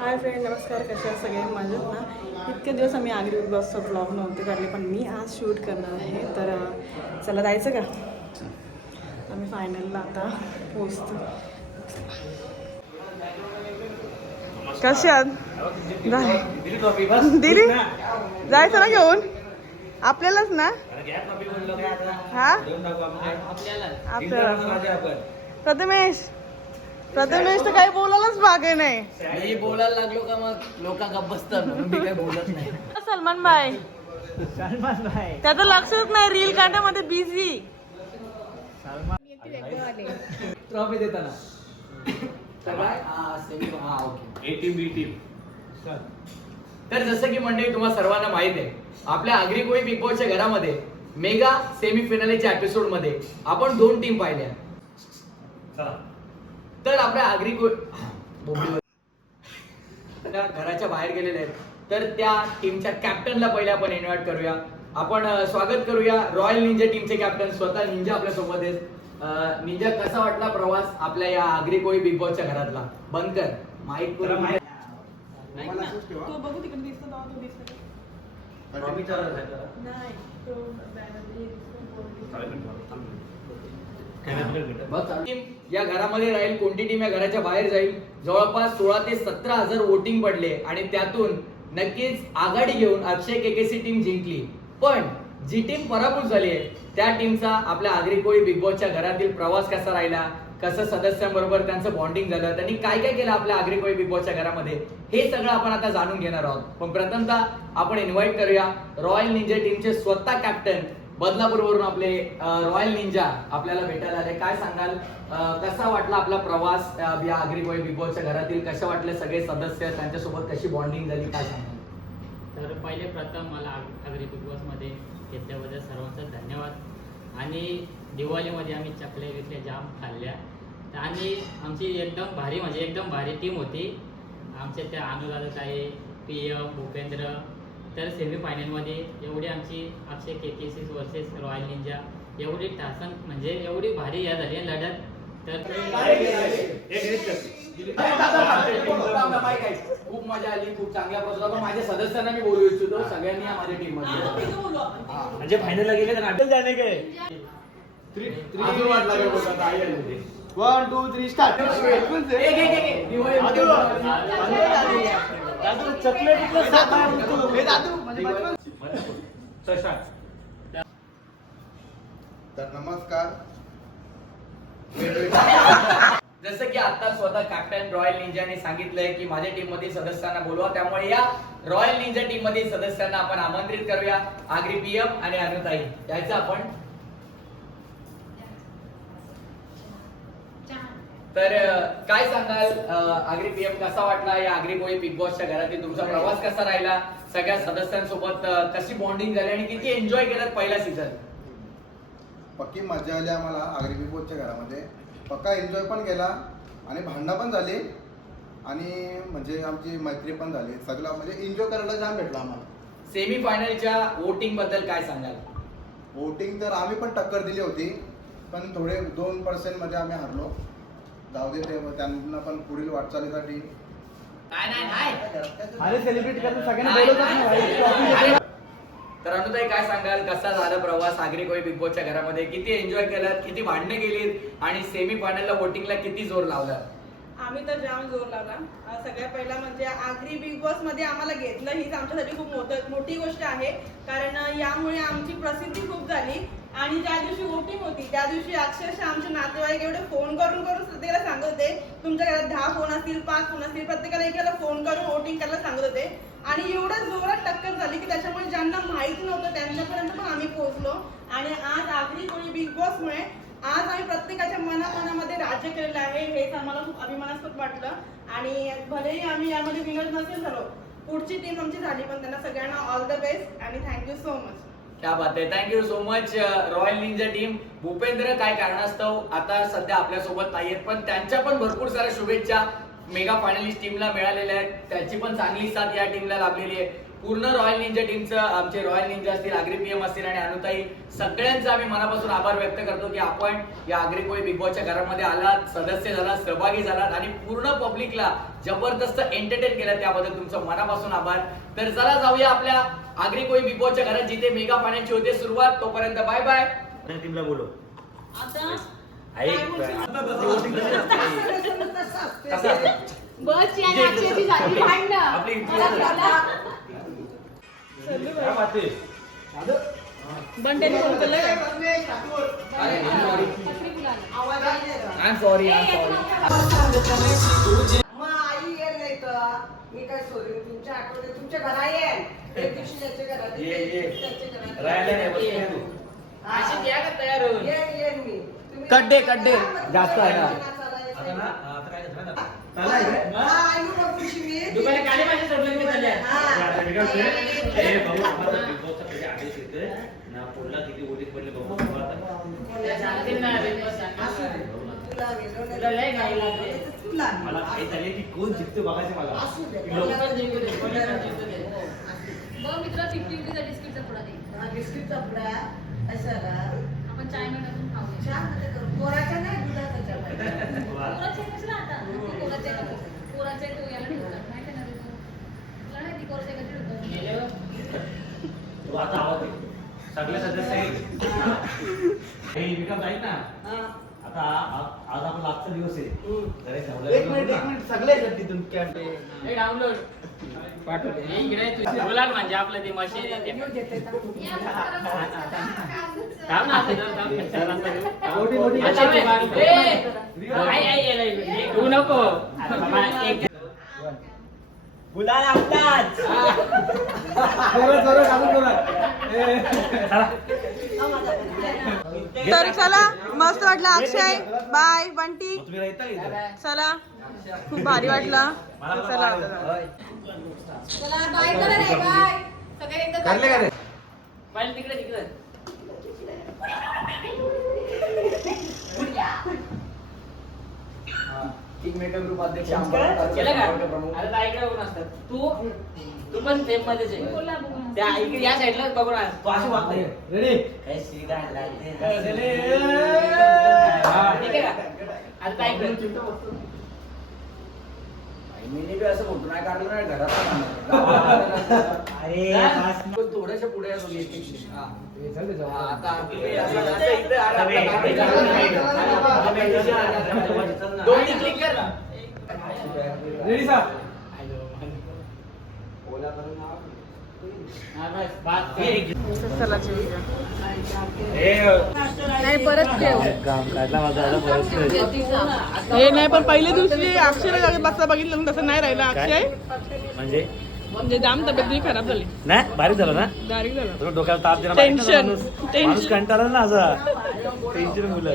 Hi friend नमस्कार कशा सगळे? माझ्यात ना? इतके दिवस आम्ही आगरी बिग बॉसचा ब्लॉग नव्हते काढले पण मी आज शूट करणार आहे. तर चला जायचं का? आम्ही फायनलला आता पोचतो जा- दिली जायचं ना घेऊन? आपल्यालाच ना? हा? आपल्याला. प्रथमेश प्रथमेश तर काही बोलायलाच भागे नाही. मी बोलायला लागलो का मग? लोक गप्प बसतात म्हणून मी काही बोलत नाही. सलमान भाई. सलमान भाई. त्याचं लक्षच नाही रील काढण्यामध्ये बिझी ट्रॉफी देताना. सगळं हा सेमी हा okay A team B team तर जसं की मंडळी तुम्हाला सर्वांना माहीत आहे आपल्या आगरी कोळी बिग बॉसच्या घरामध्ये मेगा सेमी फायनलच्या एपिसोडमध्ये आपण दोन टीम पाहिल्या. तर आपल्या आगरी घराच्या बाहेर गेलेले आहेत. तर त्या टीमच्या कॅप्टनला पहिले आपण इन्व्हाइट करूया. आपण स्वागत करूया. रॉयल निंजा टीमचे कॅप्टन स्वतः निंजा आपल्यासोबत आहेत. निंजा कसा वाटला प्रवास आपल्या या आगरी कोळी बिग बॉसच्या घरातला? बंद कर. माईक बघू या घरामध्ये राहील कोणती टीम या घराच्या बाहेर जाईल? जवळपास सोळा ते सतरा हजार वोटिंग पडले आणि त्यातून नक्कीच आघाडी घेऊन अक्षय केकेसी टीम जिंकली. पण जी टीम पराभूत झाली आहे त्या टीमचा आपल्या आगरी बिग बॉसच्या घरातील प्रवास कसा राहिला? कसं सदस्यांबरोबर त्यांचं बॉन्डिंग झालं? त्यांनी काय काय केलं आपल्या आगरी बिग बॉसच्या घरामध्ये? हे सगळं आपण आता जाणून घेणार आहोत. पण प्रथमतः आपण इन्व्हाइट करूया रॉयल निंजा टीमचे स्वतः कॅप्टन बदलापूरवरून आपले रॉयल निंजा आपल्याला भेटायला आले. काय सांगाल? कसा वाटला आपला प्रवास या आगरी बॉय बिग बॉसच्या घरातील? कसे वाटले सगळे सदस्य? त्यांच्यासोबत कशी बॉन्डिंग झाली? काय सांगाल? तर पहिले प्रथम मला आग्री आगरी बिग बॉसमध्ये घेतल्याबद्दल सर्वांचं धन्यवाद. आणि दिवाळीमध्ये आम्ही चकले विकले जाम खाल्ल्या. आणि आमची एकदम भारी म्हणजे एकदम भारी टीम होती. आमच्या त्या अनुराधाताई पी एम भूपेंद्र तर सेमीफायनलमध्ये एवढी आमची Akshay K K C versus royal ninja एवढी टासन म्हणजे एवढी भारी या झाली लढत. तर खूप मजा आली खूप चांगल्या प्रश्न पण माझ्या सदस्यांना मी बोलू इच्छितो सगळ्यांनी या माझ्या टीममध्ये. म्हणजे फायनलला गेले तर नाटक जाणे काय? आली होती. वन टू थ्री स्टार्ट ए, घे, घे, घे. दिवाळीमध्ये तर नमस्कार. जसं की आता स्वतः कॅप्टन रॉयल निंजाने सांगितलंय की माझ्या टीम मधील सदस्यांना बोलवा. त्यामुळे या रॉयल निंजा टीम मधील सदस्यांना आपण आमंत्रित करूया. आगरी पीएम आणि अनुताई. यायचं आपण तर काय सांगाल? आगरी पीएम कसा वाटला या आगरी कोळी बिग बॉसच्या घरातील तुमचा प्रवास कसा राहिला? सगळ्या सदस्यांसोबत कशी बॉन्डिंग झाली आणि किती एन्जॉय केलं पहिला सीझन पक्की मजा आली आम्हाला आगरी बिग बॉसच्या घरामध्ये. पक्का एन्जॉय पण केला आणि भांडणं पण झाली. आणि म्हणजे आमची मैत्री पण झाली. सगळं म्हणजे एन्जॉय करायला जाम भेटला आम्हाला. सेमी फायनलच्या वोटिंगबद्दल काय सांगाल? वोटिंग तर आम्ही पण टक्कर दिली होती. पण थोडे दोन पर्सेंटमध्ये आम्ही हरलो. जाऊ दे ते त्यांना पण पुढील वाटचालीसाठी. नाही नाही नाही अरे सेलिब्रेट करतो सगळ्यांना तर अनुताई काय सांगाल? कसा झाला प्रवास? आगरी कोळी बिग बॉसच्या घरामध्ये किती एन्जॉय केलं? किती भांडणे केलीत? आणि सेमी फायनलला वोटिंगला किती जोर लावला आम्ही तर जाम जोर लावला. सगळ्यात पहिला म्हणजे आगरी बिग बॉसमध्ये आम्हाला घेतलं. हीच आमच्यासाठी खूप मोठं मोठी गोष्ट आहे. कारण यामुळे आमची प्रसिद्धी खूप झाली. आणि ज्या दिवशी वोटिंग होती त्या दिवशी अक्षरशः आमचे नातेवाईक एवढे फोन करून करून प्रत्येकाला सांगत होते तुमच्या घरात दहा फोन असतील पाच फोन असतील प्रत्येकाला एकाला फोन करून वोटिंग करायला सांगत होते. आणि एवढं जोरात टक्कर झाली की त्याच्यामुळे ज्यांना माहिती नव्हतं त्यांच्यापर्यंत पण आम्ही पोहोचलो. आणि आज आगरी कोणी बिग बॉसमुळे आज आम्ही प्रत्येकाच्या मनामनामध्ये राज्य केलेलं आहे. हेच आम्हाला खूप अभिमानास्पद वाटलं. आणि भलेही आम्ही यामध्ये विनर नसेल झालो पुढची टीम आमची झाली पण त्यांना सगळ्यांना ऑल द बेस्ट आणि थँक्यू सो मच क्या बात आहे. Thank you so much royal ninja team Bhupendra काय कारणास्तव आता सध्या आपल्यासोबत नाही आहेत पण त्यांच्या पण भरपूर साऱ्या शुभेच्छा मेगा फायनलिस्ट टीमला मिळालेल्या आहेत. त्याची पण चांगली साथ या टीमला लाभलेली आहे. पूर्ण रॉयल निंजा टीमचं आमचे रॉयल निंजा असतील आग्री पीएम असतील आणि अनुताई सगळ्यांचा आम्ही मनापासून आभार व्यक्त करतो की आपण या आग्री कोळी बिग बॉसच्या घरामध्ये आलात सदस्य झालात सहभागी झालात आणि पूर्ण पब्लिकला जबरदस्त एंटरटेन केलं त्याबद्दल तुमचं मनापासून आभार. तर चला जाऊया आपल्या आग्री कोळी बिग बॉसच्या घरात जिथे मेगा फायनान्सची होते सुरुवात. तोपर्यंत बाय बाय टीमला बोलो आता? ऐक बसची आणि अक्षयची झाली भांडणं. फोन सॉरी सॉरी मी काय सोडून तुमच्या आठवड्यात तुमच्या घरा येईल एक दिवशी त्याच्या घरात राहायला नाही का तयार होऊन येईन येईन मी कड्डे, कड्डे. जास्त आहे ना. आता ना आता काय झालं आहे. सोडली मी. आता मी काय आम्हाला पहिले आदेश येतोय. ना किती पडले बघू बघू आता. ना मला काही झाले की कोण जिंकते बघायचे मला. असू दे. की लोक-. बघ. मित्र फिफ्टी रुपीचा बिस्किटचा पुडा दे. हा, बिस्किटचा पुडा कशाला आपण चाय मिळून खाऊया चहा मध्ये करू पोराच्या नाही दुधाचा चहा पाहिजे. कोराचे कशाला आता ती कोराचे कोराचे तो याला ठेवतात माहिती ना रे तू? तुला नाही ती कोराचे कधी ठेवतात गेल्यावर तू आता आवाज दे. सगळे सदस्य आहेत. हे विकास आहेत ना? हा. आता आ- आज आपला आजचा दिवस आहे. एक मिनिट एक मिनिट. सगळे येतात तिथून कॅम्पे डाउनलोड इकडे तुझी म्हणजे ते मशीन थांब ना थांब, ते नको. बाबा, एक जोरात, जोरात, अजून जोरात. तर चला मस्त वाटलं अक्षय. बाय बंटी? चला. खूप भारी वाटलं. चला. असतात. तू? तू पण सेम मध्येच आहे बोला बघू त्या इकडे या साईडला बघून आस तू अशी वागत नाही. रेडी ठीक आहे का आता इकडे मी बी असं फोटो नाही काढलं नाही घरात अरे, थोड्याशा पुढे. हा. हा, आता असं- क्लिक कर रेडी सर हा, हे कर. नाही परत हे नाही पण पहिल्या दिवशी अक्षर बसता बघितलं तसं नाही राहिलं अक्षय. म्हणजे? म्हणजे जाम तब्येत खराब झाली. नाही बारीक झालं ना? डायरेक्ट झालं. डोक्याला ताप दिला Tension. माणूस. कंटाळला ना असा. टेन्शन मुलं.